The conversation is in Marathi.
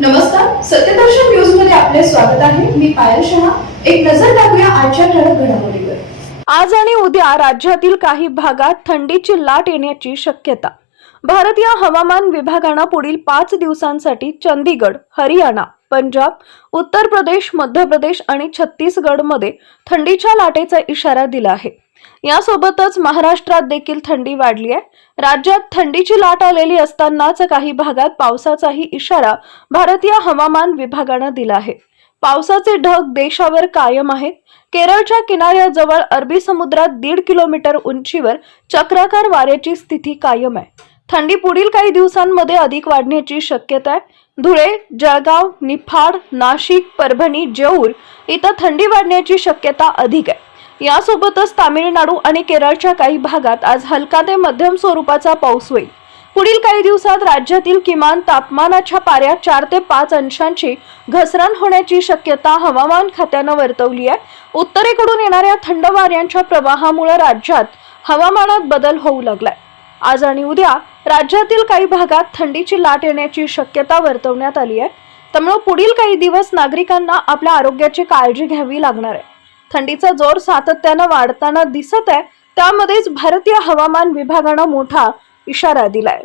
नमस्कार सत्यदर्शन न्यूजमध्ये आपले स्वागत आहे. मी पायल शहा. एक नजर टाकूया आजच्या ठळक घडामोडीवर. आज आणि उद्या राज्यातील काही भागात थंडीची लाट येण्याची शक्यता. भारतीय हवामान विभागानं पुढील पाच दिवसांसाठी चंदीगड हरियाणा पंजाब उत्तर प्रदेश मध्य प्रदेश आणि छत्तीसगडमध्ये थंडीच्या लाटेचा इशारा दिला आहे. यासोबतच महाराष्ट्रात देखील थंडी वाढली आहे. राज्यात थंडीची लाट आलेली असतानाच काही भागात पावसाचाही इशारा भारतीय हवामान विभागानं दिला आहे. पावसाचे ढग देशावर कायम आहेत. केरळच्या किनाऱ्याजवळ अरबी समुद्रात दीड किलोमीटर उंचीवर चक्राकार वाऱ्याची स्थिती कायम आहे. थंडी पुढील काही दिवसांमध्ये अधिक वाढण्याची शक्यता आहे. धुळे जळगाव निफाड नाशिक परभणी जेऊर इथं थंडी वाढण्याची शक्यता अधिक आहे. यासोबतच तामिळनाडू आणि केरळच्या काही भागात आज हलका ते मध्यम स्वरूपाचा पाऊस होईल. पुढील काही दिवसात राज्यातील किमान तापमानाच्या पाऱ्यात चार ते पाच अंशांची घसरण होण्याची शक्यता हवामान खात्यानं वर्तवली आहे. उत्तरेकडून येणाऱ्या थंड वाऱ्यांच्या प्रवाहामुळे राज्यात हवामानात बदल होऊ लागलाय. आज आणि उद्या राज्यातील काही भागात थंडीची लाट येण्याची शक्यता वर्तवण्यात आली आहे. त्यामुळे पुढील काही दिवस नागरिकांना आपल्या आरोग्याची काळजी घ्यावी लागणार आहे. थंडीचा जोर सातत्यानं वाढताना दिसत आहे. त्यामध्येच भारतीय हवामान विभागानं मोठा इशारा दिलाय.